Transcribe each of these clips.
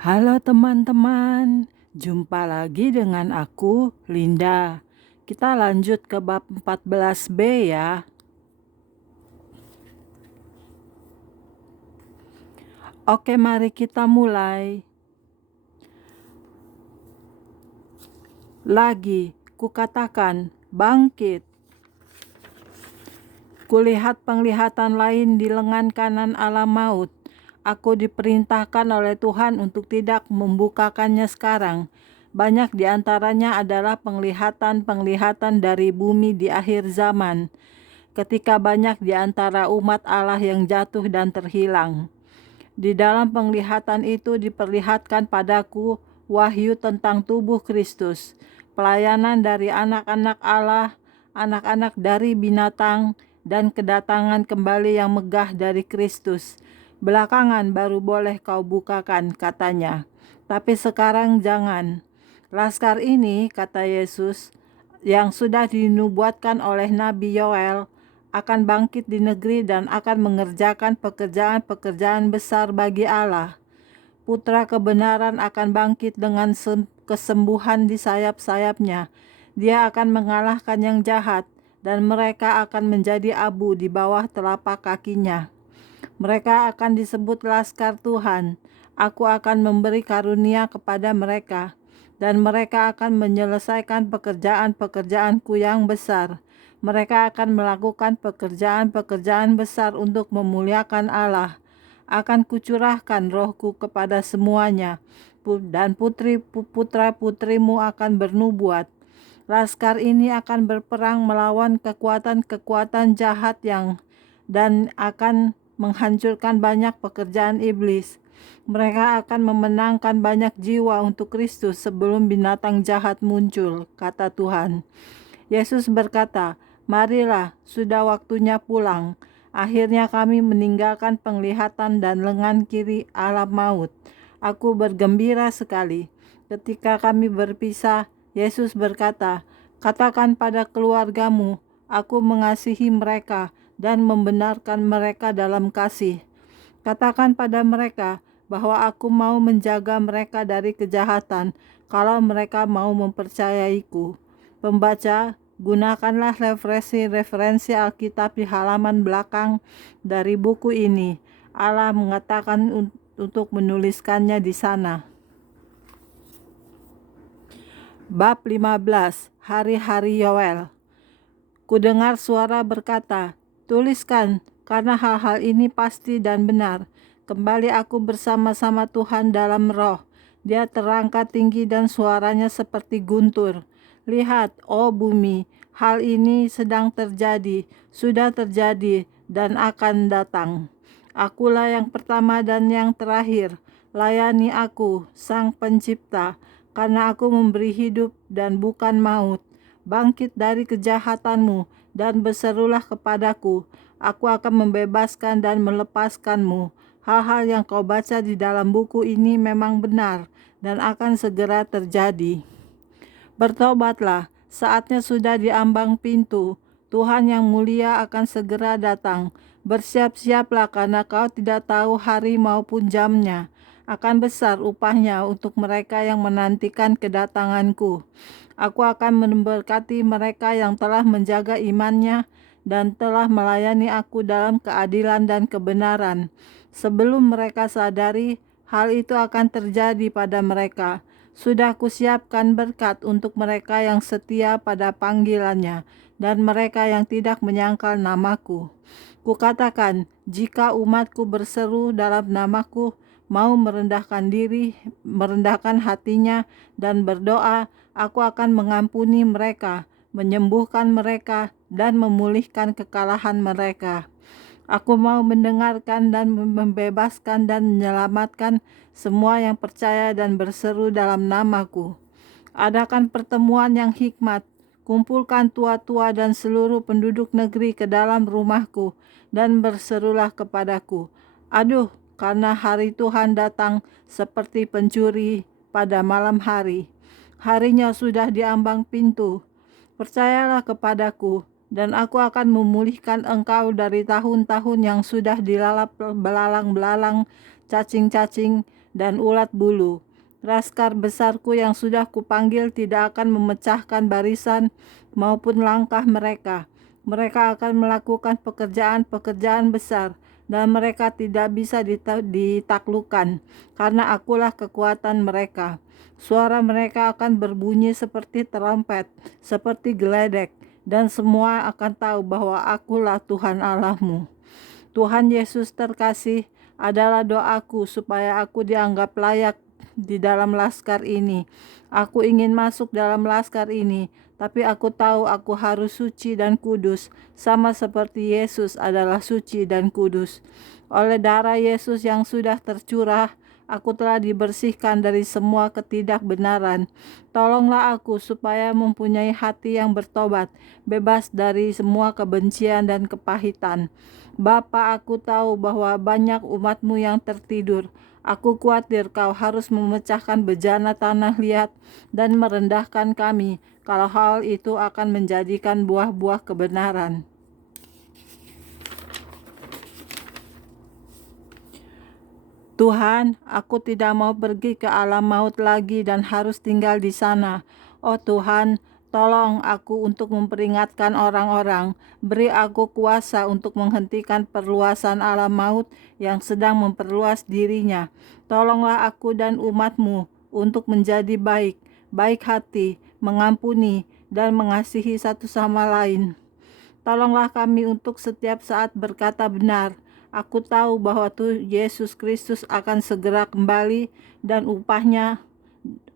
Halo teman-teman, jumpa lagi dengan aku, Linda. Kita lanjut ke bab 14b ya. Oke, mari kita mulai. Lagi, kukatakan, bangkit. Kulihat penglihatan lain di lengan kanan alam maut. Aku diperintahkan oleh Tuhan untuk tidak membukakannya sekarang. Banyak di antaranya adalah penglihatan-penglihatan dari bumi di akhir zaman, ketika banyak di antara umat Allah yang jatuh dan terhilang. Di dalam penglihatan itu diperlihatkan padaku wahyu tentang tubuh Kristus, pelayanan dari anak-anak Allah, anak-anak dari binatang, dan kedatangan kembali yang megah dari Kristus. Belakangan baru boleh kau bukakan, katanya. Tapi sekarang jangan. Laskar ini, kata Yesus, yang sudah dinubuatkan oleh Nabi Yoel, akan bangkit di negeri dan akan mengerjakan pekerjaan-pekerjaan besar bagi Allah. Putra kebenaran akan bangkit dengan kesembuhan di sayap-sayapnya. Dia akan mengalahkan yang jahat, dan mereka akan menjadi abu di bawah telapak kakinya. Mereka akan disebut laskar Tuhan. Aku akan memberi karunia kepada mereka, dan mereka akan menyelesaikan pekerjaan-pekerjaanku yang besar. Mereka akan melakukan pekerjaan-pekerjaan besar untuk memuliakan Allah. Akan kucurahkan rohku kepada semuanya, dan putra-putrimu akan bernubuat. Laskar ini akan berperang melawan kekuatan-kekuatan jahat dan akan menghancurkan banyak pekerjaan iblis. Mereka akan memenangkan banyak jiwa untuk Kristus sebelum binatang jahat muncul, kata Tuhan. Yesus berkata, "Marilah, sudah waktunya pulang." Akhirnya kami meninggalkan penglihatan dan lengan kiri alam maut. Aku bergembira sekali. Ketika kami berpisah, Yesus berkata, "Katakan pada keluargamu, aku mengasihi mereka dan membenarkan mereka dalam kasih. Katakan pada mereka bahwa aku mau menjaga mereka dari kejahatan kalau mereka mau mempercayaiku." Pembaca, gunakanlah referensi Alkitab di halaman belakang dari buku ini. Allah mengatakan untuk menuliskannya di sana. Bab 15, Hari-hari Yoel. Kudengar suara berkata, "Tuliskan, karena hal-hal ini pasti dan benar." Kembali aku bersama-sama Tuhan dalam roh. Dia terangkat tinggi dan suaranya seperti guntur. "Lihat, oh bumi, hal ini sedang terjadi, sudah terjadi, dan akan datang. Akulah yang pertama dan yang terakhir. Layani aku, Sang Pencipta, karena aku memberi hidup dan bukan maut. Bangkit dari kejahatanmu dan berserulah kepadaku. Aku akan membebaskan dan melepaskanmu. Hal-hal yang kau baca di dalam buku ini memang benar dan akan segera terjadi. Bertobatlah, saatnya sudah di ambang pintu. Tuhan yang mulia akan segera datang. Bersiap-siaplah karena kau tidak tahu hari maupun jamnya. Akan besar upahnya untuk mereka yang menantikan kedatanganku. Aku akan memberkati mereka yang telah menjaga imannya dan telah melayani aku dalam keadilan dan kebenaran. Sebelum mereka sadari, hal itu akan terjadi pada mereka. Sudah kusiapkan berkat untuk mereka yang setia pada panggilannya dan mereka yang tidak menyangkal namaku. Kukatakan, jika umatku berseru dalam namaku, mau merendahkan diri, merendahkan hatinya, dan berdoa, aku akan mengampuni mereka, menyembuhkan mereka, dan memulihkan kekalahan mereka. Aku mau mendengarkan dan membebaskan dan menyelamatkan semua yang percaya dan berseru dalam namaku. Adakan pertemuan yang hikmat, kumpulkan tua-tua dan seluruh penduduk negeri ke dalam rumahku, dan berserulah kepadaku. Aduh, karena hari Tuhan datang seperti pencuri pada malam hari. Harinya sudah di ambang pintu. Percayalah kepadaku, dan aku akan memulihkan engkau dari tahun-tahun yang sudah dilalap belalang-belalang, cacing-cacing, dan ulat bulu. Laskar besarku yang sudah kupanggil tidak akan memecahkan barisan maupun langkah mereka. Mereka akan melakukan pekerjaan-pekerjaan besar, dan mereka tidak bisa ditaklukkan, karena akulah kekuatan mereka. Suara mereka akan berbunyi seperti trompet, seperti geledek, dan semua akan tahu bahwa akulah Tuhan Allahmu. Tuhan Yesus terkasih, adalah doaku supaya aku dianggap layak di dalam laskar ini. Aku ingin masuk dalam laskar ini, tapi aku tahu aku harus suci dan kudus, sama seperti Yesus adalah suci dan kudus. Oleh darah Yesus yang sudah tercurah, aku telah dibersihkan dari semua ketidakbenaran. Tolonglah aku supaya mempunyai hati yang bertobat, bebas dari semua kebencian dan kepahitan. Bapa, aku tahu bahwa banyak umat-Mu yang tertidur. Aku khawatir Kau harus memecahkan bejana tanah liat dan merendahkan kami, kalau hal itu akan menjadikan buah-buah kebenaran. Tuhan, aku tidak mau pergi ke alam maut lagi dan harus tinggal di sana. Oh Tuhan, tolong aku untuk memperingatkan orang-orang. Beri aku kuasa untuk menghentikan perluasan alam maut yang sedang memperluas dirinya. Tolonglah aku dan umat-Mu untuk menjadi baik hati, mengampuni, dan mengasihi satu sama lain. Tolonglah kami untuk setiap saat berkata benar. Aku tahu bahwa Tuhan Yesus Kristus akan segera kembali dan upahnya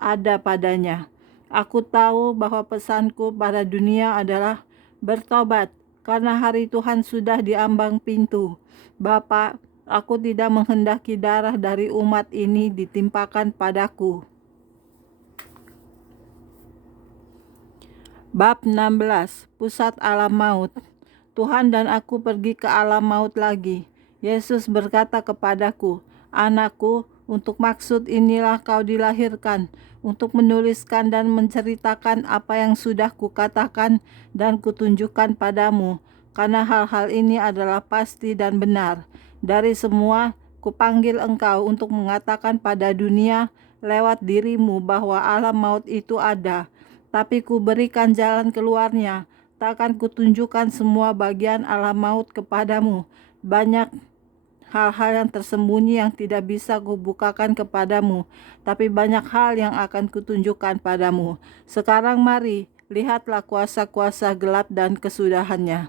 ada padanya. Aku tahu bahwa pesanku pada dunia adalah bertobat, karena hari Tuhan sudah di ambang pintu. Bapa, aku tidak menghendaki darah dari umat ini ditimpakan padaku. Bab 16. Pusat alam maut. Tuhan dan aku pergi ke alam maut lagi. Yesus berkata kepadaku, "Anakku, untuk maksud inilah kau dilahirkan, untuk menuliskan dan menceritakan apa yang sudah kukatakan dan kutunjukkan padamu, karena hal-hal ini adalah pasti dan benar. Dari semua, kupanggil engkau untuk mengatakan pada dunia lewat dirimu bahwa alam maut itu ada, tapi kuberikan jalan keluarnya. Takkan kutunjukkan semua bagian alam maut kepadamu. Banyak hal-hal yang tersembunyi yang tidak bisa kubukakan kepadamu, tapi banyak hal yang akan kutunjukkan padamu. Sekarang mari, lihatlah kuasa-kuasa gelap dan kesudahannya."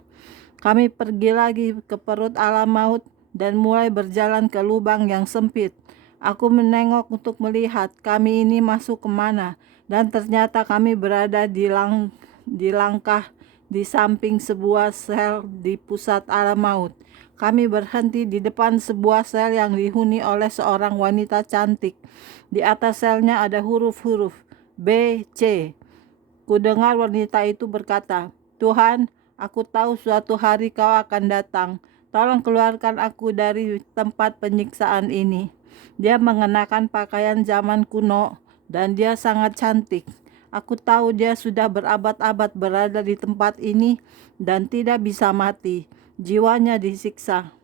Kami pergi lagi ke perut alam maut dan mulai berjalan ke lubang yang sempit. Aku menengok untuk melihat kami ini masuk kemana, dan ternyata kami berada di langkah di samping sebuah sel di pusat alam maut. Kami berhenti di depan sebuah sel yang dihuni oleh seorang wanita cantik. Di atas selnya ada huruf-huruf B, C. Kudengar wanita itu berkata, "Tuhan, aku tahu suatu hari kau akan datang. Tolong keluarkan aku dari tempat penyiksaan ini." Dia mengenakan pakaian zaman kuno dan dia sangat cantik. Aku tahu dia sudah berabad-abad berada di tempat ini dan tidak bisa mati. Jiwanya disiksa.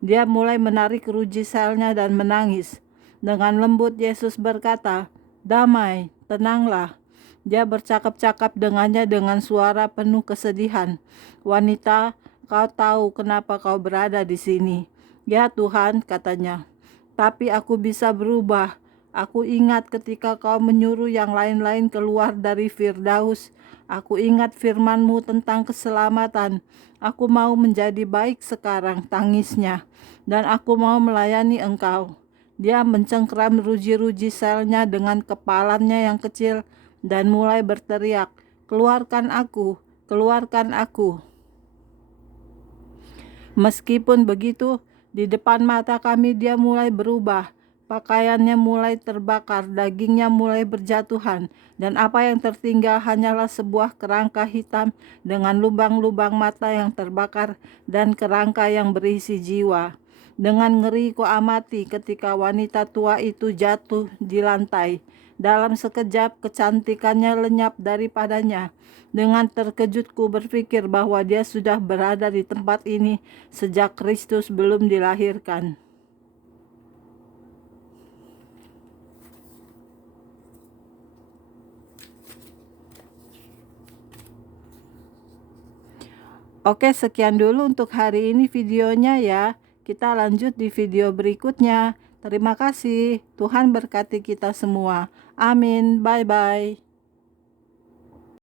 Dia mulai menarik keruji selnya dan menangis. Dengan lembut Yesus berkata, "Damai, tenanglah." Dia bercakap-cakap dengannya dengan suara penuh kesedihan. "Wanita, kau tahu kenapa kau berada di sini?" "Ya Tuhan," katanya, "tapi aku bisa berubah. Aku ingat ketika kau menyuruh yang lain-lain keluar dari Firdaus. Aku ingat firman-Mu tentang keselamatan. Aku mau menjadi baik sekarang," tangisnya, "dan aku mau melayani Engkau." Dia mencengkram ruji-ruji selnya dengan kepalanya yang kecil dan mulai berteriak, "Keluarkan aku, keluarkan aku." Meskipun begitu, di depan mata kami dia mulai berubah. Pakaiannya mulai terbakar, dagingnya mulai berjatuhan, dan apa yang tertinggal hanyalah sebuah kerangka hitam dengan lubang-lubang mata yang terbakar dan kerangka yang berisi jiwa. Dengan ngeri kuamati ketika wanita tua itu jatuh di lantai. Dalam sekejap kecantikannya lenyap daripadanya. Dengan terkejut ku berpikir bahwa dia sudah berada di tempat ini sejak Kristus belum dilahirkan. Oke, sekian dulu untuk hari ini videonya ya. Kita lanjut di video berikutnya. Terima kasih. Tuhan berkati kita semua. Amin. Bye-bye.